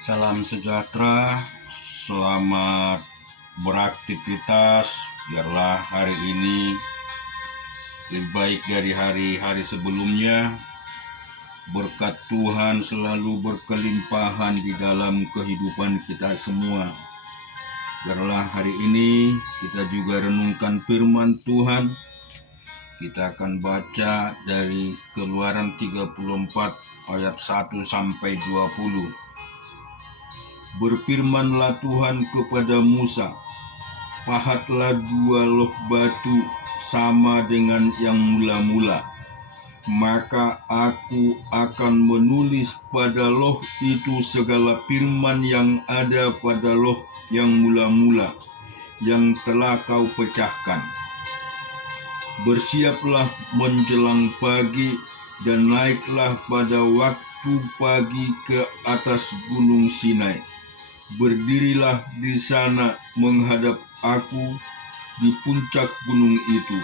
Salam sejahtera, selamat beraktivitas. Biarlah hari ini lebih baik dari hari-hari sebelumnya. Berkat Tuhan selalu berkelimpahan di dalam kehidupan kita semua. Biarlah hari ini kita juga renungkan firman Tuhan. Kita akan baca dari Keluaran 34 ayat 1 sampai 20. Berfirmanlah Tuhan kepada Musa, pahatlah 2 loh batu sama dengan yang mula-mula. Maka aku akan menulis pada loh itu segala firman yang ada pada loh yang mula-mula, yang telah kau pecahkan. Bersiaplah menjelang pagi dan naiklah pada waktu pagi ke atas gunung Sinai. Berdirilah di sana menghadap aku di puncak gunung itu.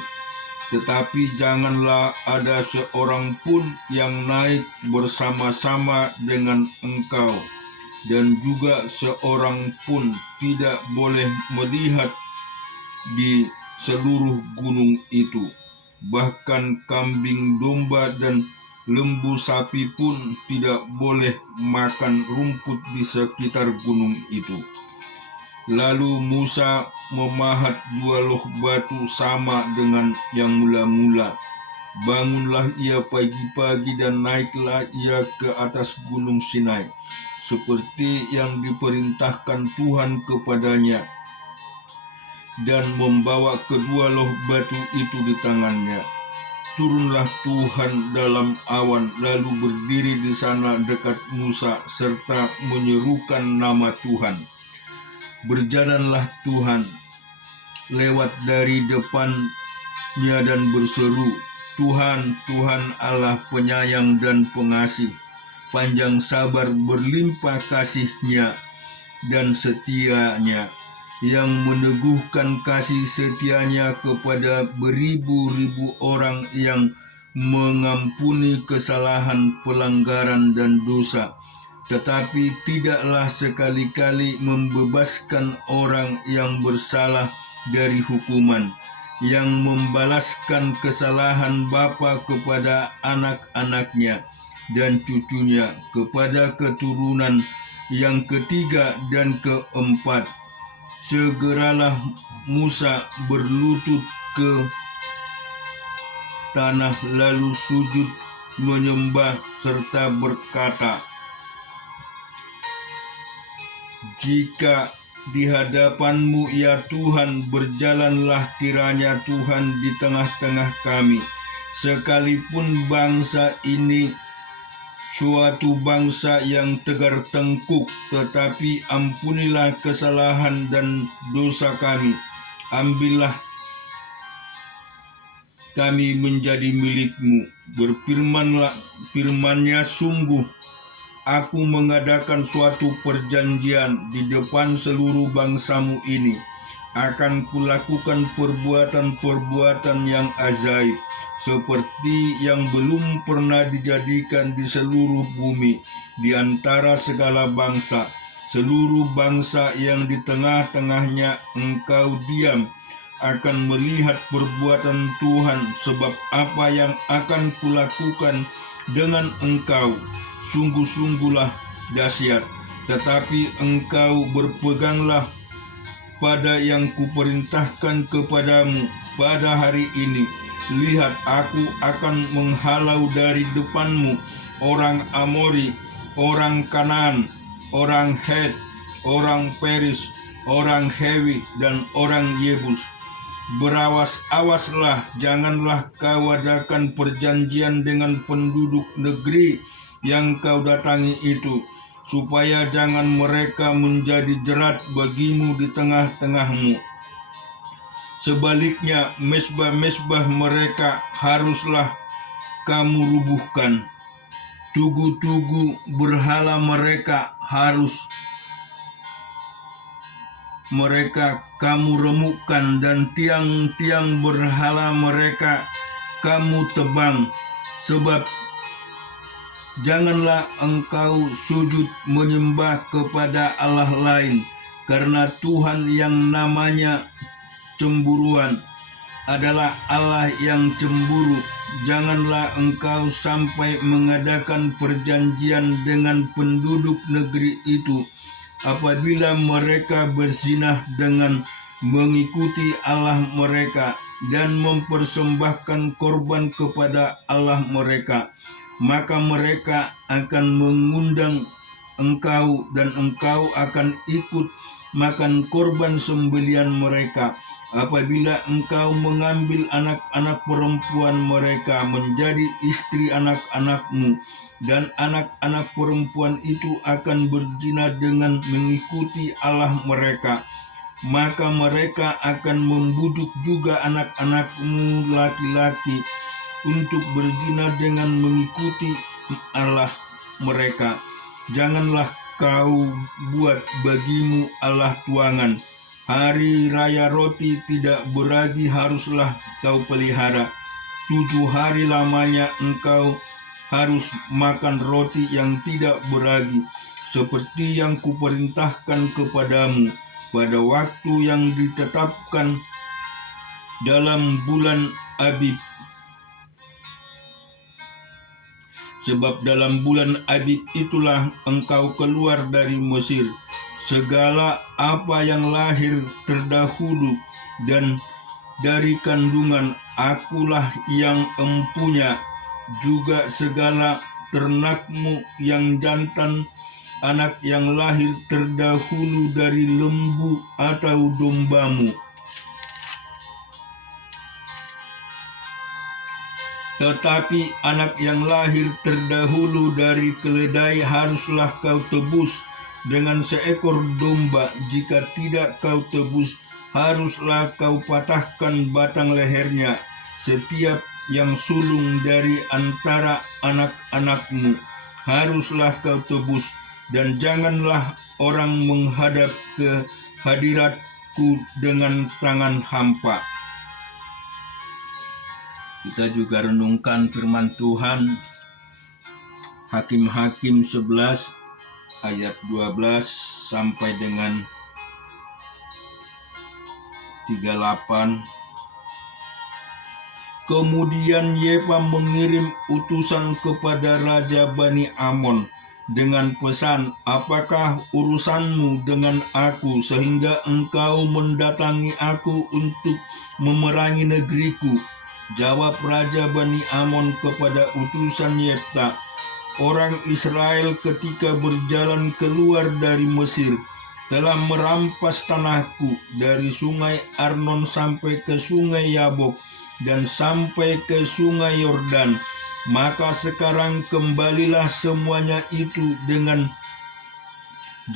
Tetapi janganlah ada seorang pun yang naik bersama-sama dengan engkau, dan juga seorang pun tidak boleh melihat di seluruh gunung itu. Bahkan kambing domba dan lembu sapi pun tidak boleh makan rumput di sekitar gunung itu. Lalu Musa memahat 2 loh batu sama dengan yang mula-mula. Bangunlah ia pagi-pagi dan naiklah ia ke atas gunung Sinai, seperti yang diperintahkan Tuhan kepadanya, dan membawa kedua loh batu itu di tangannya. Turunlah Tuhan dalam awan, lalu berdiri di sana dekat Musa serta menyerukan nama Tuhan. Berjalanlah Tuhan lewat dari depannya dan berseru, Tuhan, Tuhan Allah penyayang dan pengasih, panjang sabar, berlimpah kasih-Nya dan setia-Nya, yang meneguhkan kasih setia-Nya kepada beribu-ribu orang, yang mengampuni kesalahan, pelanggaran, dan dosa, tetapi tidaklah sekali-kali membebaskan orang yang bersalah dari hukuman, yang membalaskan kesalahan bapa kepada anak-anaknya dan cucunya, kepada keturunan yang ketiga dan keempat. Segeralah Musa berlutut ke tanah, lalu sujud menyembah serta berkata, jika di hadapan-Mu ya Tuhan, berjalanlah kiranya Tuhan di tengah-tengah kami, sekalipun bangsa ini suatu bangsa yang tegar tengkuk, tetapi ampunilah kesalahan dan dosa kami. Ambillah kami menjadi milik-Mu. Firman-Nya, sungguh aku mengadakan suatu perjanjian di depan seluruh bangsa-Mu ini. Akan kulakukan perbuatan-perbuatan yang ajaib, seperti yang belum pernah dijadikan di seluruh bumi, di antara segala bangsa. Seluruh bangsa yang di tengah-tengahnya engkau diam akan melihat perbuatan Tuhan, sebab apa yang akan kulakukan dengan engkau sungguh-sungguhlah dahsyat. Tetapi engkau berpeganglah pada yang kuperintahkan kepadamu pada hari ini. Lihat, aku akan menghalau dari depanmu orang Amori, orang Kanaan, orang Het, orang Peris, orang Hewi, dan orang Yebus. Berawas-awaslah, janganlah kau adakan perjanjian dengan penduduk negeri yang kau datangi itu, supaya jangan mereka menjadi jerat bagimu di tengah-tengahmu. Sebaliknya, mesbah-mesbah mereka haruslah kamu rubuhkan. Tugu-tugu berhala mereka harus kamu remukkan, dan tiang-tiang berhala mereka kamu tebang, sebab Janganlah engkau sujud menyembah kepada Allah lain, karena Tuhan yang namanya cemburuan adalah Allah yang cemburu. Janganlah engkau sampai mengadakan perjanjian dengan penduduk negeri itu apabila mereka berzinah dengan mengikuti Allah mereka dan mempersembahkan korban kepada Allah mereka. Maka mereka akan mengundang engkau dan engkau akan ikut makan korban sembelian mereka. Apabila engkau mengambil anak-anak perempuan mereka menjadi istri anak-anakmu, dan anak-anak perempuan itu akan berzina dengan mengikuti Allah mereka, maka mereka akan membujuk juga anak-anakmu laki-laki untuk berzina dengan mengikuti Allah mereka. Janganlah kau buat bagimu Allah tuangan. Hari raya roti tidak beragi haruslah kau pelihara. 7 hari lamanya engkau harus makan roti yang tidak beragi, seperti yang kuperintahkan kepadamu pada waktu yang ditetapkan dalam bulan Abib. Sebab dalam bulan Abib itulah engkau keluar dari Mesir. Segala apa yang lahir terdahulu dan dari kandungan akulah yang empunya, juga segala ternakmu yang jantan, anak yang lahir terdahulu dari lembu atau dombamu. Tetapi anak yang lahir terdahulu dari keledai haruslah kau tebus dengan seekor domba. Jika tidak kau tebus, haruslah kau patahkan batang lehernya. Setiap yang sulung dari antara anak-anakmu haruslah kau tebus, dan janganlah orang menghadap ke hadiratku dengan tangan hampa. Kita juga renungkan firman Tuhan, Hakim-Hakim 11 ayat 12 sampai dengan 38. Kemudian Yefa mengirim utusan kepada Raja Bani Amon dengan pesan, apakah urusanmu dengan aku sehingga engkau mendatangi aku untuk memerangi negeriku? Jawab Raja Bani Amon kepada utusan Yefta, orang Israel ketika berjalan keluar dari Mesir telah merampas tanahku dari sungai Arnon sampai ke sungai Yabok dan sampai ke sungai Yordan. Maka sekarang kembalilah semuanya itu dengan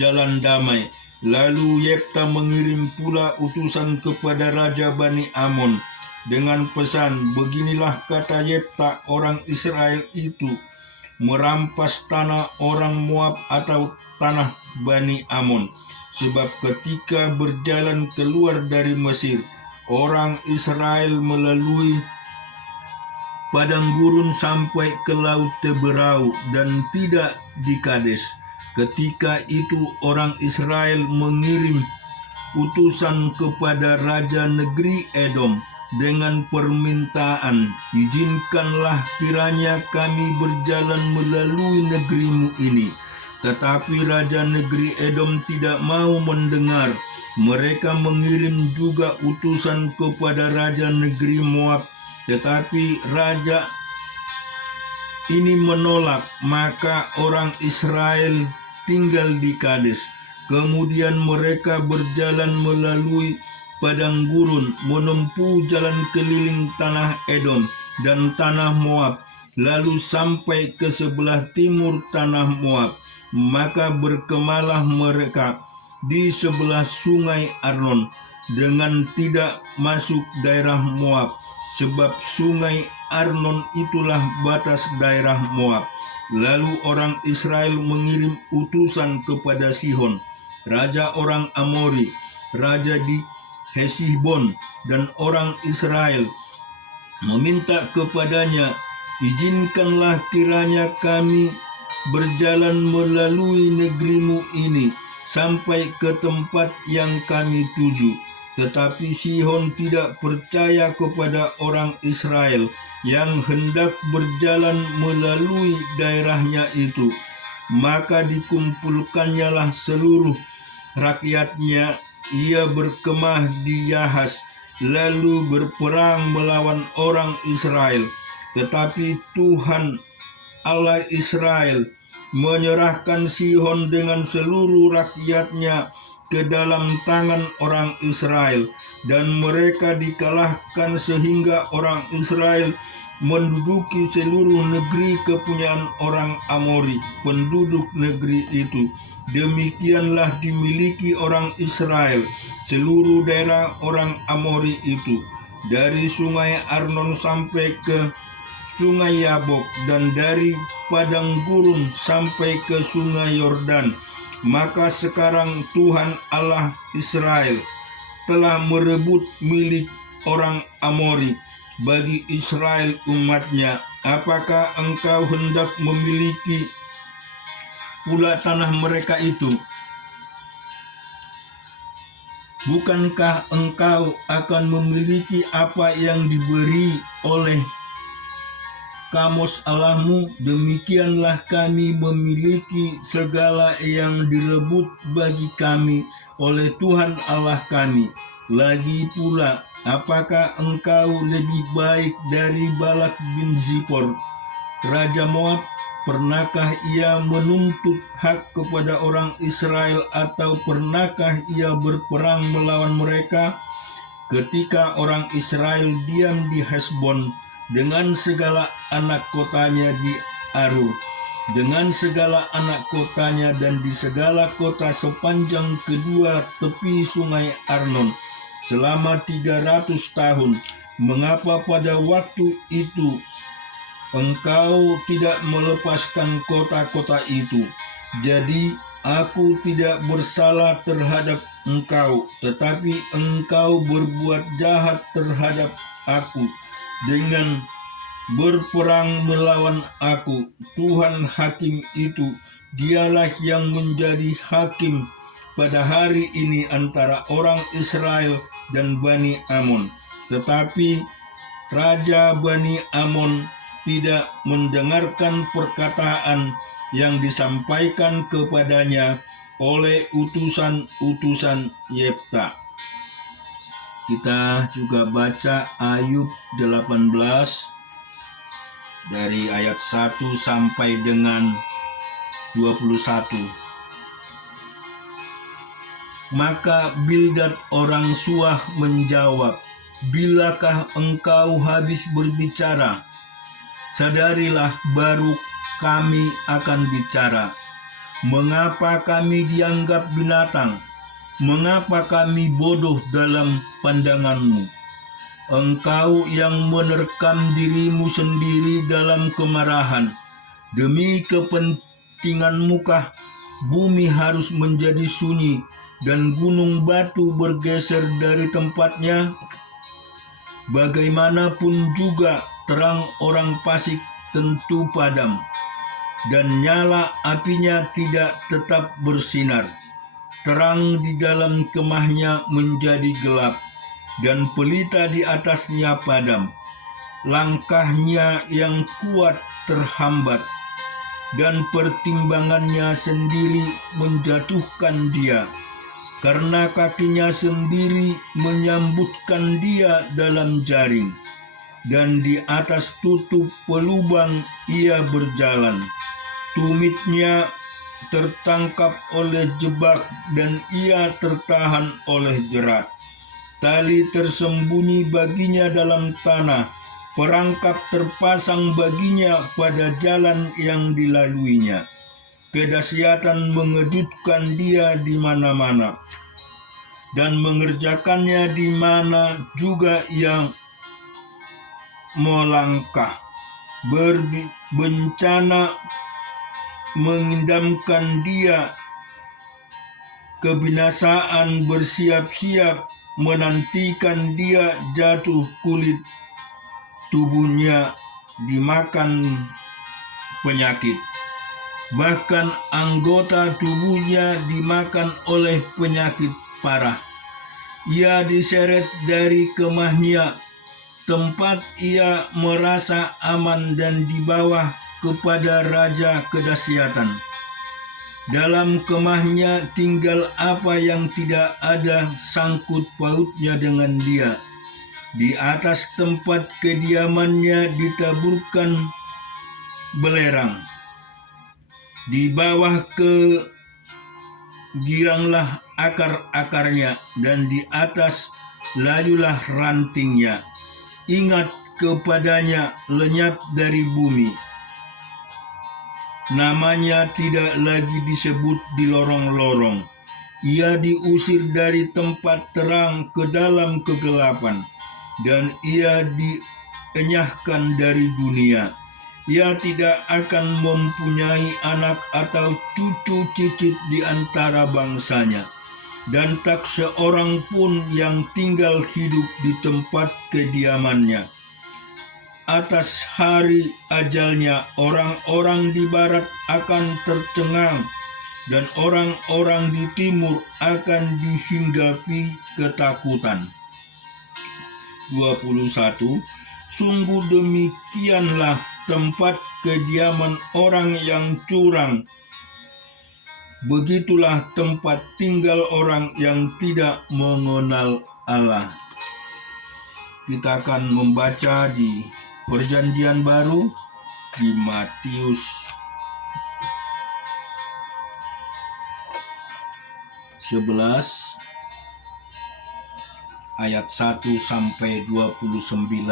jalan damai. Lalu Yefta mengirim pula utusan kepada Raja Bani Amon dengan pesan, beginilah kata Yefta orang Israel itu merampas tanah orang Moab atau tanah Bani Amon. Sebab ketika berjalan keluar dari Mesir, orang Israel melalui padang gurun sampai ke laut Teberau dan tidak di Kades. Ketika itu orang Israel mengirim utusan kepada raja negeri Edom dengan permintaan, izinkanlah kiranya kami berjalan melalui negerimu ini. Tetapi raja negeri Edom tidak mau mendengar. Mereka mengirim juga utusan kepada raja negeri Moab, tetapi raja ini menolak. Maka orang Israel tinggal di Kades. Kemudian mereka berjalan melalui padang gurun, menempuh jalan keliling tanah Edom dan tanah Moab, lalu sampai ke sebelah timur tanah Moab. Maka berkemalah mereka di sebelah sungai Arnon dengan tidak masuk daerah Moab, sebab sungai Arnon itulah batas daerah Moab. Lalu orang Israel mengirim utusan kepada Sihon, raja orang Amori, raja di Hesibon, dan orang Israel meminta kepadanya, izinkanlah kiranya kami berjalan melalui negerimu ini sampai ke tempat yang kami tuju. Tetapi Sihon tidak percaya kepada orang Israel yang hendak berjalan melalui daerahnya itu. Maka dikumpulkannyalah seluruh rakyatnya, ia berkemah di Yahas, lalu berperang melawan orang Israel. Tetapi Tuhan Allah Israel menyerahkan Sihon dengan seluruh rakyatnya ke dalam tangan orang Israel, dan mereka dikalahkan sehingga orang Israel menduduki seluruh negeri kepunyaan orang Amori, penduduk negeri itu. Demikianlah dimiliki orang Israel seluruh daerah orang Amori itu, dari sungai Arnon sampai ke sungai Yabok, dan dari padang gurun sampai ke sungai Yordan. Maka sekarang Tuhan Allah Israel telah merebut milik orang Amori bagi Israel umatnya. Apakah engkau hendak memiliki pula tanah mereka itu? Bukankah engkau akan memiliki apa yang diberi oleh Kamos Allahmu? Demikianlah kami memiliki segala yang direbut bagi kami oleh Tuhan Allah kami. Lagi pula, apakah engkau lebih baik dari Balak bin Zippor, Raja Moab? Pernahkah ia menuntut hak kepada orang Israel, atau pernahkah ia berperang melawan mereka? Ketika orang Israel diam di Hesbon dengan segala anak kotanya, di Arur dengan segala anak kotanya, dan di segala kota sepanjang kedua tepi sungai Arnon selama 300 tahun, mengapa pada waktu itu engkau tidak melepaskan kota-kota itu? Jadi aku tidak bersalah terhadap engkau, tetapi engkau berbuat jahat terhadap aku dengan berperang melawan aku. Tuhan hakim itu, dialah yang menjadi hakim pada hari ini antara orang Israel dan Bani Amon. Tetapi Raja Bani Amon tidak mendengarkan perkataan yang disampaikan kepadanya oleh utusan-utusan Yefta. Kita juga baca Ayub 18 dari ayat 1 sampai dengan 21. Maka Bildad orang Suah menjawab, "Bilakah engkau habis berbicara? Sadarilah, baru kami akan bicara. Mengapa kami dianggap binatang? Mengapa kami bodoh dalam pandanganmu? Engkau yang menerkam dirimu sendiri dalam kemarahan. Demi kepentinganmukah bumi harus menjadi sunyi dan gunung batu bergeser dari tempatnya? Bagaimanapun juga terang orang fasik tentu padam, dan nyala apinya tidak tetap bersinar. Terang di dalam kemahnya menjadi gelap, dan pelita di atasnya padam. Langkahnya yang kuat terhambat, dan pertimbangannya sendiri menjatuhkan dia, karena kakinya sendiri menyambutkan dia dalam jaring, dan di atas tutup pelubang ia berjalan. Tumitnya tertangkap oleh jebak, dan ia tertahan oleh jerat. Tali tersembunyi baginya dalam tanah, perangkap terpasang baginya pada jalan yang dilaluinya. Kedahsyatan mengejutkan dia di mana-mana, dan mengerjakannya di mana juga ia melangkah. Bencana mengidamkan dia, kebinasaan bersiap-siap menantikan dia jatuh, kulit tubuhnya dimakan penyakit. bahkan anggota tubuhnya dimakan oleh penyakit parah. Ia diseret dari kemahnya, tempat ia merasa aman, dan dibawa kepada raja kedahsyatan. Dalam kemahnya tinggal apa yang tidak ada sangkut pautnya dengan dia. Di atas tempat kediamannya ditaburkan belerang. Di bawah giranglah akar-akarnya, dan di atas layulah rantingnya. Ingat kepadanya, lenyap dari bumi. Namanya tidak lagi disebut di lorong-lorong. Ia diusir dari tempat terang ke dalam kegelapan, dan ia dienyahkan dari dunia. Ia tidak akan mempunyai anak atau cucu cicit di antara bangsanya, dan tak seorang pun yang tinggal hidup di tempat kediamannya. Atas hari ajalnya, orang-orang di barat akan tercengang, dan orang-orang di timur akan dihinggapi ketakutan. 21. Sungguh demikianlah tempat kediaman orang yang curang. Begitulah tempat tinggal orang yang tidak mengenal Allah. Kita akan membaca di Perjanjian Baru di Matius 11 ayat 1 sampai 29.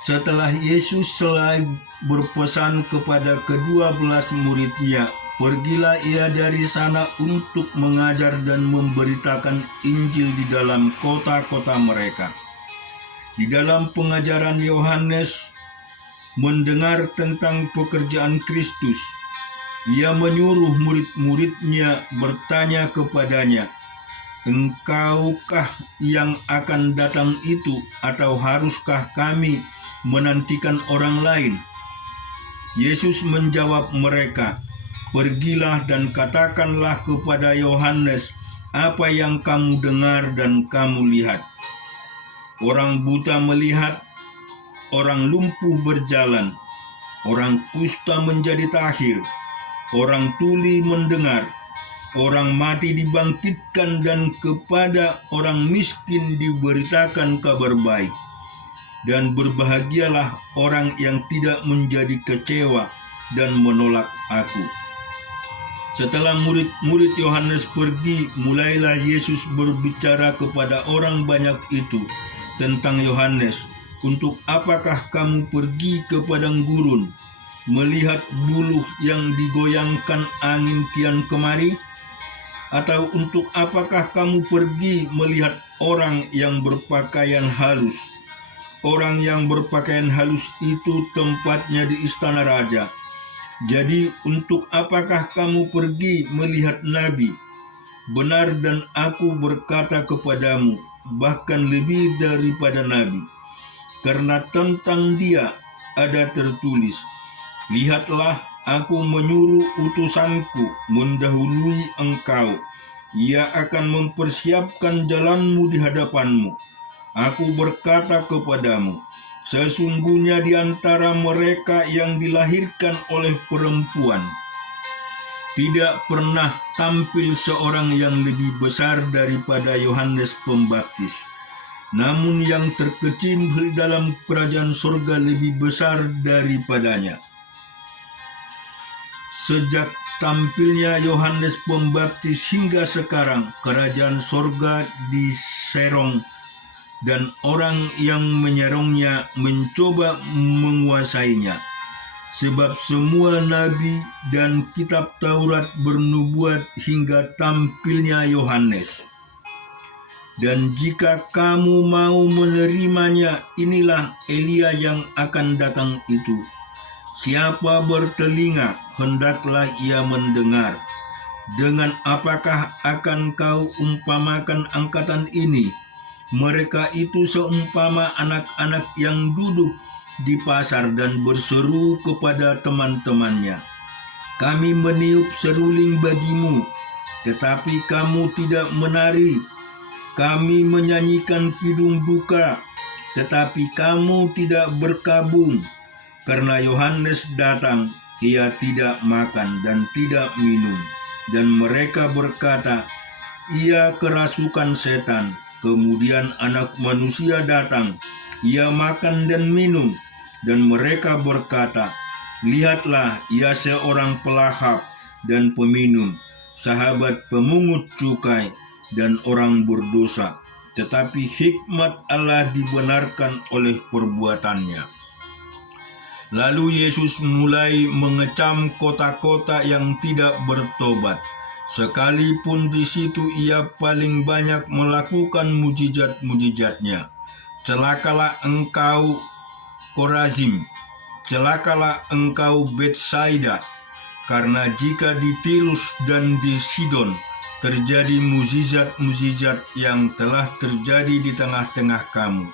Setelah Yesus selesai berpesan kepada ke-12 muridnya, pergilah ia dari sana untuk mengajar dan memberitakan Injil di dalam kota-kota mereka. Di dalam pengajaran Yohanes mendengar tentang pekerjaan Kristus, ia menyuruh murid-muridnya bertanya kepadanya, "Engkaukah yang akan datang itu, atau haruskah kami menantikan orang lain?" Yesus menjawab mereka, "Pergilah dan katakanlah kepada Yohanes apa yang kamu dengar dan kamu lihat. Orang buta melihat, orang lumpuh berjalan, orang kusta menjadi tahir, orang tuli mendengar, orang mati dibangkitkan, dan kepada orang miskin diberitakan kabar baik. Dan berbahagialah orang yang tidak menjadi kecewa dan menolak aku." Setelah murid-murid Yohanes pergi, mulailah Yesus berbicara kepada orang banyak itu tentang Yohanes. "Untuk apakah kamu pergi ke padang gurun, melihat buluh yang digoyangkan angin kian kemari? Atau untuk apakah kamu pergi melihat orang yang berpakaian halus? Orang yang berpakaian halus itu tempatnya di istana raja. Jadi untuk apakah kamu pergi melihat nabi? Benar, dan aku berkata kepadamu, bahkan lebih daripada nabi. Karena tentang dia ada tertulis, 'Lihatlah, aku menyuruh utusanku mendahului engkau. Ia akan mempersiapkan jalanmu di hadapanmu.' Aku berkata kepadamu, sesungguhnya di antara mereka yang dilahirkan oleh perempuan, tidak pernah tampil seorang yang lebih besar daripada Yohanes Pembaptis. Namun yang terkecil dalam kerajaan surga lebih besar daripadanya. Sejak tampilnya Yohanes Pembaptis hingga sekarang, kerajaan surga diserong, dan orang yang menyerongnya mencoba menguasainya. Sebab semua nabi dan kitab Taurat bernubuat hingga tampilnya Yohanes. Dan jika kamu mau menerimanya, inilah Elia yang akan datang itu. Siapa bertelinga, hendaklah ia mendengar. Dengan apakah akan kau umpamakan angkatan ini? Mereka itu seumpama anak-anak yang duduk di pasar dan berseru kepada teman-temannya, Kami meniup seruling bagimu, tetapi kamu tidak menari. Kami menyanyikan kidung duka, tetapi kamu tidak berkabung. Karena Yohanes datang, ia tidak makan dan tidak minum. Dan mereka berkata, ia kerasukan setan. Kemudian Anak Manusia datang, ia makan dan minum. Dan mereka berkata, lihatlah, ia seorang pelahap dan peminum, sahabat pemungut cukai dan orang berdosa. Tetapi hikmat Allah dibenarkan oleh perbuatannya. Lalu Yesus mulai mengecam kota-kota yang tidak bertobat, sekalipun di situ ia paling banyak melakukan mujizat-mujizatnya. Celakalah engkau Korazim, celakalah engkau Betsaida, karena jika di Tirus dan di Sidon terjadi mujizat-mujizat yang telah terjadi di tengah-tengah kamu,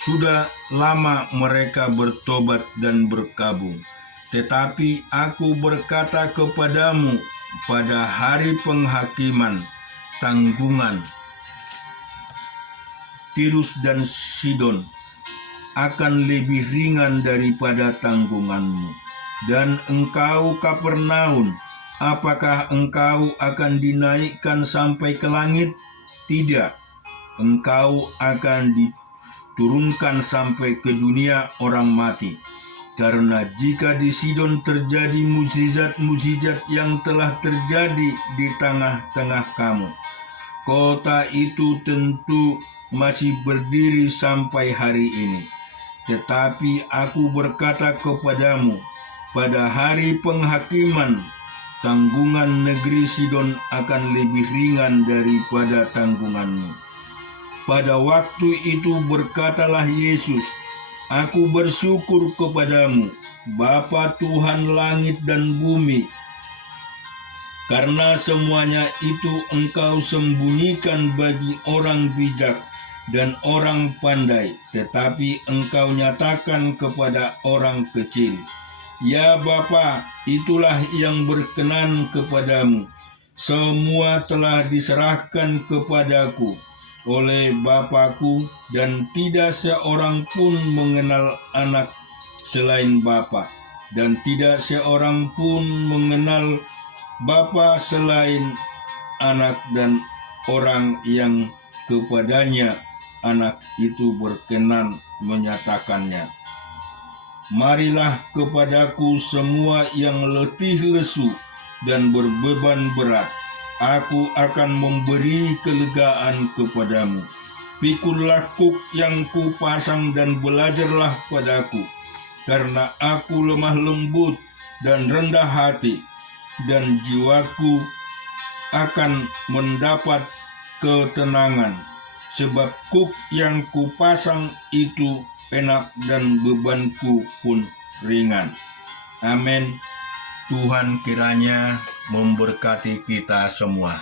sudah lama mereka bertobat dan berkabung. Tetapi aku berkata kepadamu, pada hari penghakiman, tanggungan Tirus dan Sidon akan lebih ringan daripada tanggunganmu. Dan engkau Kapernaum, apakah engkau akan dinaikkan sampai ke langit? Tidak, engkau akan diturunkan sampai ke dunia orang mati. Karena jika di Sidon terjadi mujizat-mujizat yang telah terjadi di tengah-tengah kamu, kota itu tentu masih berdiri sampai hari ini. Tetapi aku berkata kepadamu, pada hari penghakiman, tanggungan negeri Sidon akan lebih ringan daripada tanggunganmu. Pada waktu itu berkatalah Yesus, aku bersyukur kepadamu, Bapa Tuhan langit dan bumi, karena semuanya itu engkau sembunyikan bagi orang bijak dan orang pandai, tetapi engkau nyatakan kepada orang kecil. Ya Bapa, itulah yang berkenan kepadamu. Semua telah diserahkan kepadaku oleh Bapakku, dan tidak seorang pun mengenal anak selain Bapa, dan tidak seorang pun mengenal Bapa selain anak dan orang yang kepadanya anak itu berkenan menyatakannya. Marilah kepadaku semua yang letih lesu dan berbeban berat, aku akan memberi kelegaan kepadamu. Pikullah kuk yang kupasang dan belajarlah padaku, karena aku lemah lembut dan rendah hati, dan jiwaku akan mendapat ketenangan. Sebab kuk yang kupasang itu enak dan bebanku pun ringan. Amin. Tuhan kiranya memberkati kita semua.